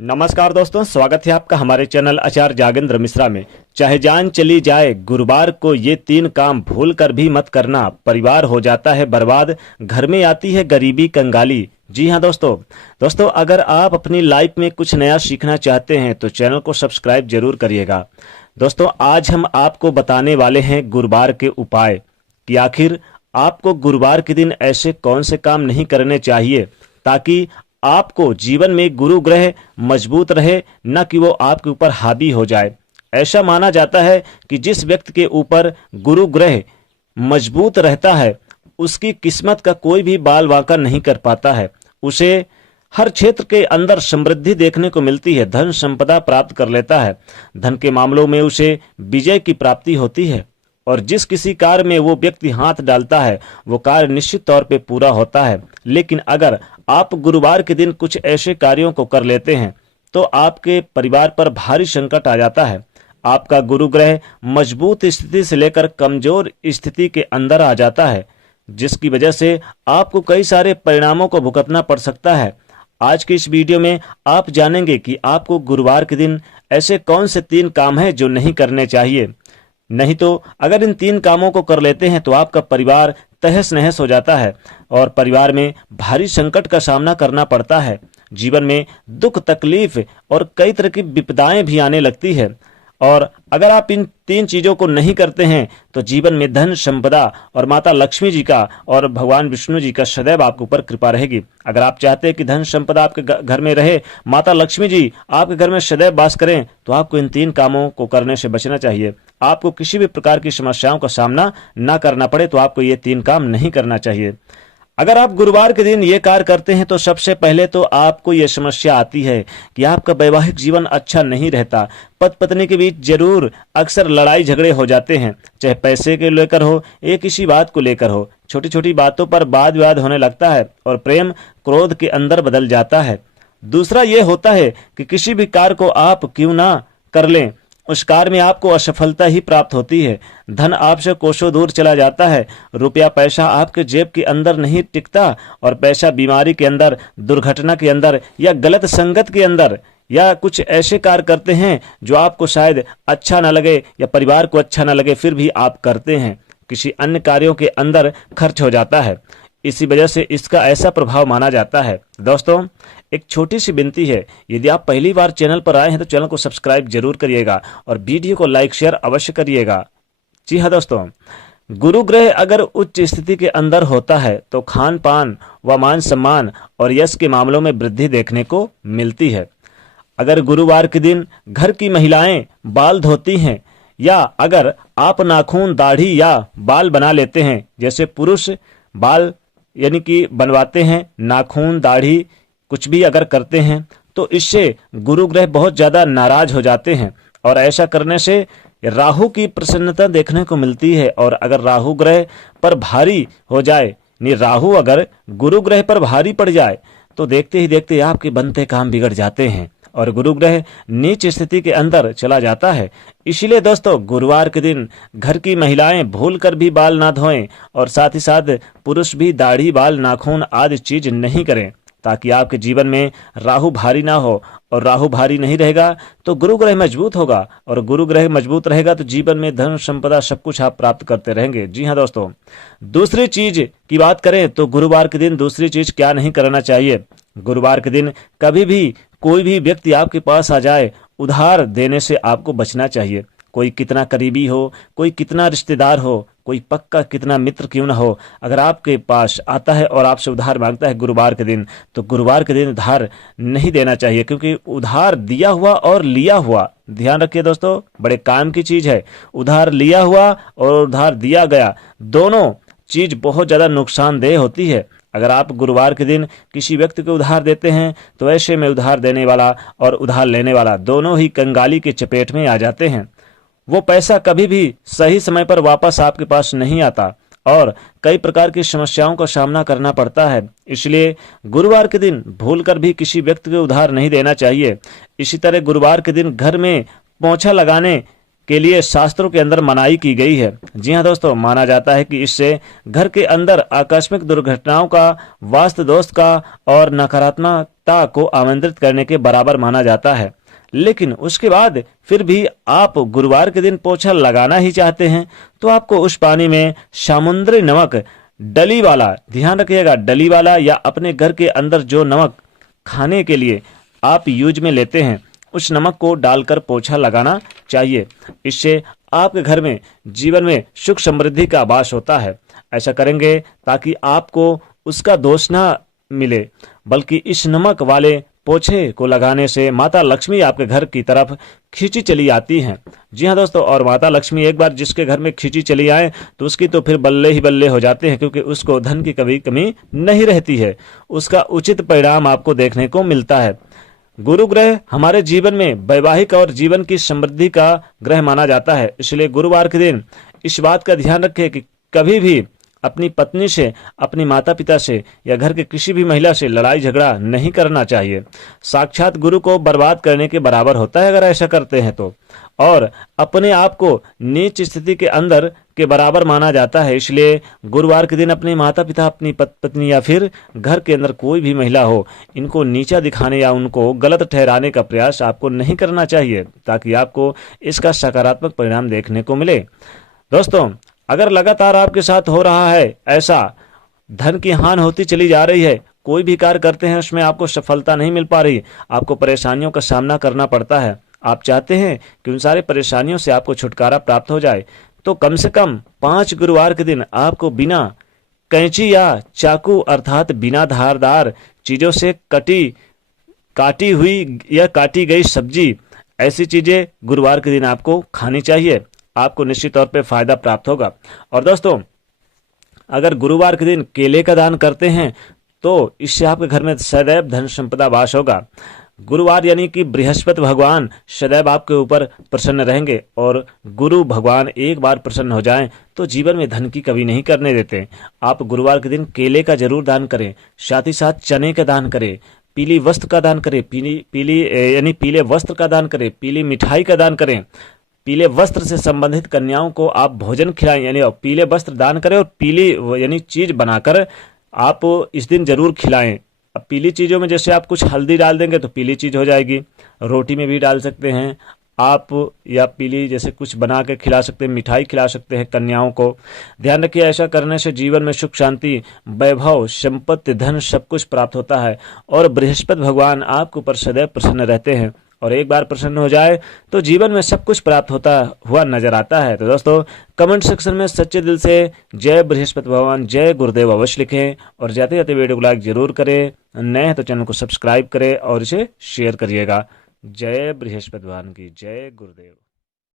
नमस्कार दोस्तों, स्वागत है आपका हमारे चैनल आचार्य जागेंद्र मिश्रा में। चाहे जान चली जाए, गुरुवार को ये 3 काम भूल कर भी मत करना। परिवार हो जाता है बर्बाद, घर में आती है गरीबी कंगाली। जी हाँ दोस्तों, अगर आप अपनी लाइफ में कुछ नया सीखना चाहते हैं तो चैनल को सब्सक्राइब जरूर करिएगा। दोस्तों, आज हम आपको बताने वाले हैं गुरुवार के उपाय कि आखिर आपको गुरुवार के दिन ऐसे कौन से काम नहीं करने चाहिए ताकि आपको जीवन में गुरु ग्रह मजबूत रहे, न कि वो आपके ऊपर हावी हो जाए। ऐसा माना जाता है कि जिस व्यक्ति के ऊपर गुरु ग्रह मजबूत रहता है उसकी किस्मत का कोई भी बाल वांका नहीं कर पाता है। उसे हर क्षेत्र के अंदर समृद्धि देखने को मिलती है, धन संपदा प्राप्त कर लेता है, धन के मामलों में उसे विजय की प्राप्ति होती है और जिस किसी कार्य में वो व्यक्ति हाथ डालता है वो कार्य निश्चित तौर पे पूरा होता है। लेकिन अगर आप गुरुवार के दिन कुछ ऐसे कार्यों को कर लेते हैं तो आपके परिवार पर भारी संकट आ जाता है। आपका गुरु ग्रह मजबूत स्थिति से लेकर कमजोर स्थिति के अंदर आ जाता है, जिसकी वजह से आपको कई सारे परिणामों को भुगतना पड़ सकता है। आज के इस वीडियो में आप जानेंगे कि आपको गुरुवार के दिन ऐसे कौन से 3 काम हैं जो नहीं करने चाहिए। नहीं तो अगर इन 3 कामों को कर लेते हैं तो आपका परिवार तहस नहस हो जाता है और परिवार में भारी संकट का सामना करना पड़ता है। जीवन में दुख तकलीफ और कई तरह की विपदाएं भी आने लगती है। और अगर आप इन 3 चीजों को नहीं करते हैं तो जीवन में धन संपदा और माता लक्ष्मी जी का और भगवान विष्णु जी का सदैव आपके ऊपर कृपा रहेगी। अगर आप चाहते हैं कि धन संपदा आपके घर में रहे, माता लक्ष्मी जी आपके घर में सदैव वास करें, तो आपको इन 3 कामों को करने से बचना चाहिए। आपको किसी भी प्रकार की समस्याओं का सामना ना करना पड़े तो आपको ये 3 काम नहीं करना चाहिए। अगर आप गुरुवार के दिन ये कार्य करते हैं तो सबसे पहले तो आपको ये समस्या आती है कि आपका वैवाहिक जीवन अच्छा नहीं रहता। पति पत्नी के बीच जरूर अक्सर लड़ाई झगड़े हो जाते हैं, चाहे पैसे के लेकर हो या किसी बात को लेकर हो। छोटी छोटी बातों पर वाद विवाद होने लगता है और प्रेम क्रोध के अंदर बदल जाता है। दूसरा ये होता है कि किसी भी कार्य को आप क्यों ना कर लें, उस कार्य में आपको असफलता ही प्राप्त होती है। धन आपसे कोसों दूर चला जाता है, रुपया पैसा आपके जेब के अंदर नहीं टिकता और पैसा बीमारी के अंदर, दुर्घटना के अंदर या गलत संगत के अंदर या कुछ ऐसे कार्य करते हैं जो आपको शायद अच्छा ना लगे या परिवार को अच्छा ना लगे, फिर भी आप करते हैं, किसी अन्य कार्यों के अंदर खर्च हो जाता है। इसी वजह से इसका ऐसा प्रभाव माना जाता है। दोस्तों, एक छोटी सी विनती है, यदि आप पहली बार चैनल पर आए हैं तो चैनल को सब्सक्राइब जरूर करिएगा और वीडियो को लाइक शेयर अवश्य करिएगा। जी हाँ दोस्तों, गुरु ग्रह अगर उच्च स्थिति के अंदर होता है तो खान पान व मान सम्मान और यश के मामलों में वृद्धि देखने को मिलती है। अगर गुरुवार के दिन घर की महिलाएं बाल धोती हैं या अगर आप नाखून दाढ़ी या बाल बना लेते हैं, जैसे पुरुष बाल यानी कि बनवाते हैं, नाखून दाढ़ी कुछ भी अगर करते हैं तो इससे गुरु ग्रह बहुत ज्यादा नाराज हो जाते हैं और ऐसा करने से राहु की प्रसन्नता देखने को मिलती है। और अगर राहु ग्रह पर भारी हो जाए, यानी राहु अगर गुरु ग्रह पर भारी पड़ जाए तो देखते ही देखते आपके बनते काम बिगड़ जाते हैं और गुरु ग्रह नीच स्थिति के अंदर चला जाता है। इसीलिए दोस्तों, गुरुवार के दिन घर की महिलाएं भूलकर भी बाल ना धोएं और साथ ही साथ पुरुष भी दाढ़ी बाल नाखून आदि चीज नहीं करें, ताकि आपके जीवन में राहु भारी ना हो। और राहु भारी नहीं रहेगा तो गुरु ग्रह मजबूत होगा और गुरु ग्रह मजबूत रहेगा तो जीवन में धन संपदा सब कुछ आप प्राप्त करते रहेंगे। जी हाँ दोस्तों, दूसरी चीज की बात करें तो गुरुवार के दिन दूसरी चीज क्या नहीं करना चाहिए। गुरुवार के दिन कभी भी कोई भी व्यक्ति आपके पास आ जाए, उधार देने से आपको बचना चाहिए। कोई कितना करीबी हो, कोई कितना रिश्तेदार हो, कोई पक्का कितना मित्र क्यों ना हो, अगर आपके पास आता है और आपसे उधार मांगता है गुरुवार के दिन, तो गुरुवार के दिन उधार नहीं देना चाहिए, क्योंकि उधार दिया हुआ और लिया हुआ, ध्यान रखिए दोस्तों, बड़े काम की चीज है। उधार लिया हुआ और उधार दिया गया दोनों चीज बहुत ज्यादा नुकसानदेह होती है। अगर आप गुरुवार के दिन किसी व्यक्ति को उधार देते हैं तो ऐसे में उधार देने वाला और उधार लेने वाला दोनों ही कंगाली के चपेट में आ जाते हैं। वो पैसा कभी भी सही समय पर वापस आपके पास नहीं आता और कई प्रकार की समस्याओं का सामना करना पड़ता है। इसलिए गुरुवार के दिन भूलकर भी किसी व्यक्ति को उधार नहीं देना चाहिए। इसी तरह गुरुवार के दिन घर में पोंछा लगाने के लिए शास्त्रों के अंदर मनाही की गई है। जी हाँ दोस्तों, माना जाता है कि इससे घर के अंदर आकस्मिक दुर्घटनाओं का, वास्तु दोष का और नकारात्मकता को आमंत्रित करने के बराबर माना जाता है। लेकिन उसके बाद फिर भी आप गुरुवार के दिन पोछा लगाना ही चाहते हैं तो आपको उस पानी में समुद्री नमक डली वाला, ध्यान रखिएगा, डली वाला या अपने घर के अंदर जो नमक खाने के लिए आप यूज में लेते हैं उस नमक को डालकर पोछा लगाना चाहिए। इससे आपके घर में जीवन में सुख समृद्धि का वास होता है। ऐसा करेंगे ताकि आपको उसका दोष ना मिले, बल्कि इस नमक वाले पोछे को लगाने से माता लक्ष्मी आपके घर की तरफ खींची चली आती हैं। जी हाँ दोस्तों, और माता लक्ष्मी एक बार जिसके घर में खींची चली आए तो उसकी तो फिर बल्ले ही बल्ले हो जाते हैं, क्योंकि उसको धन की कभी कमी नहीं रहती है। उसका उचित परिणाम आपको देखने को मिलता है। गुरु ग्रह हमारे जीवन में वैवाहिक और जीवन की समृद्धि का ग्रह माना जाता है। इसलिए गुरुवार के दिन इस बात का ध्यान रखें कि कभी भी अपनी पत्नी से, अपनी माता पिता से या घर के किसी भी महिला से लड़ाई झगड़ा नहीं करना चाहिए। साक्षात गुरु को बर्बाद करने के बराबर होता है अगर ऐसा करते हैं तो, और अपने आप को नीच स्थिति के अंदर के बराबर माना जाता है। इसलिए गुरुवार के दिन अपने माता पिता, अपनी पत्नी या फिर घर के अंदर कोई भी महिला हो, इनको नीचा दिखाने या उनको गलत ठहराने का प्रयास आपको नहीं करना चाहिए, ताकि आपको इसका सकारात्मक परिणाम देखने को मिले। दोस्तों, अगर लगातार आपके साथ हो रहा है ऐसा, धन की हानि होती चली जा रही है, कोई भी कार्य करते हैं उसमें आपको सफलता नहीं मिल पा रही, आपको परेशानियों का सामना करना पड़ता है, आप चाहते हैं कि उन सारी परेशानियों से आपको छुटकारा प्राप्त हो जाए, तो कम से कम 5 गुरुवार के दिन आपको बिना कैंची या चाकू अर्थात बिना धारदार चीजों से काटी हुई या काटी गई सब्जी, ऐसी चीजें गुरुवार के दिन आपको खानी चाहिए। आपको निश्चित तौर पे फायदा प्राप्त होगा। और दोस्तों, अगर गुरुवार के दिन केले का दान करते हैं तो इससे आपके घर में सदैव धन संपदा वास होगा। गुरुवार यानी कि बृहस्पति भगवान सदैव आपके ऊपर प्रसन्न रहेंगे, और गुरु भगवान एक बार प्रसन्न हो जाएं तो जीवन में धन की कमी नहीं करने देते। आप गुरुवार के दिन केले का जरूर दान करें, साथ ही साथ चने का दान करें, पीली वस्त्र का दान करें, पीले वस्त्र का दान करें, पीली मिठाई का दान करें, पीले वस्त्र से संबंधित कन्याओं को आप भोजन खिलाएं, यानी पीले वस्त्र दान करें और पीली यानी चीज बनाकर आप इस दिन जरूर खिलाएं। अब पीली चीजों में जैसे आप कुछ हल्दी डाल देंगे तो पीली चीज हो जाएगी, रोटी में भी डाल सकते हैं आप, या पीली जैसे कुछ बना के खिला सकते हैं, मिठाई खिला सकते हैं कन्याओं को। ध्यान रखिए, ऐसा करने से जीवन में सुख शांति, वैभव, संपत्ति, धन सब कुछ प्राप्त होता है, और बृहस्पति भगवान आपके ऊपर सदैव प्रसन्न रहते हैं, और एक बार प्रसन्न हो जाए तो जीवन में सब कुछ प्राप्त होता हुआ नजर आता है। तो दोस्तों, कमेंट सेक्शन में सच्चे दिल से जय बृहस्पति भगवान, जय गुरुदेव अवश्य लिखें, और जाते जाते वीडियो को लाइक जरूर करें, नए हैं तो चैनल को सब्सक्राइब करें और इसे शेयर करिएगा। जय बृहस्पति भगवान की, जय गुरुदेव।